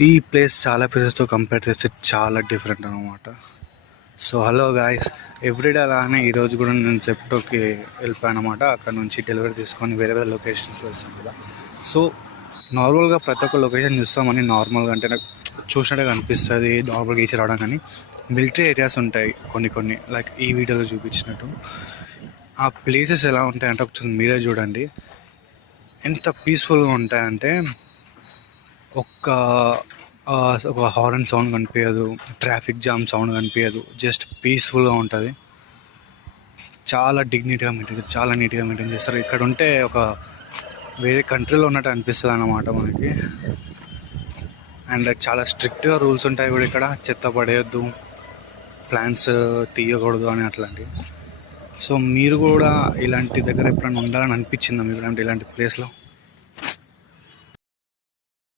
ఈ ప్లేస్ చాలా ప్లేసెస్తో కంపేర్ చేస్తే చాలా డిఫరెంట్ అనమాట. సో హలో గాయస్, ఎవ్రీడే అలానే ఈరోజు కూడా నేను జెప్టోకి వెళ్ళిపోయాను అనమాట. అక్కడ నుంచి డెలివరీ తీసుకొని వేరే వేరే లొకేషన్స్లో వస్తాను కదా. సో నార్మల్గా ప్రతి ఒక్క లొకేషన్ చూస్తామని నార్మల్గా అంటే నాకు చూసినట్టుగా అనిపిస్తుంది నార్మల్గా ఈచి రావడం. కానీ మిలిటరీ ఏరియాస్ ఉంటాయి కొన్ని కొన్ని, లైక్ ఈ వీడియోలో చూపించినట్టు. ఆ ప్లేసెస్ ఎలా ఉంటాయంటే ఒకసారి మీరే చూడండి. ఎంత పీస్ఫుల్గా ఉంటాయంటే ఒక్క ఒక హారన్ సౌండ్ కనిపించదు, ట్రాఫిక్ జామ్ సౌండ్ కనిపించదు, జస్ట్ పీస్ఫుల్గా ఉంటుంది. చాలా డిగ్నిటీగా చాలా నీట్గా మెయింటైన్ చేస్తారు. ఇక్కడ ఉంటే ఒక వేరే కంట్రీలో ఉన్నట్టు అనిపిస్తుంది అన్నమాట మనకి. అండ్ చాలా స్ట్రిక్ట్గా రూల్స్ ఉంటాయి కూడా ఇక్కడ. చెత్త పడేయద్దు, ప్లాంట్స్ తీయకూడదు అని అట్లాంటివి. సో మీరు కూడా ఇలాంటి దగ్గర ఎప్పుడైనా ఉండాలని అనిపించిందా మీకు ఇలాంటి ప్లేస్లో?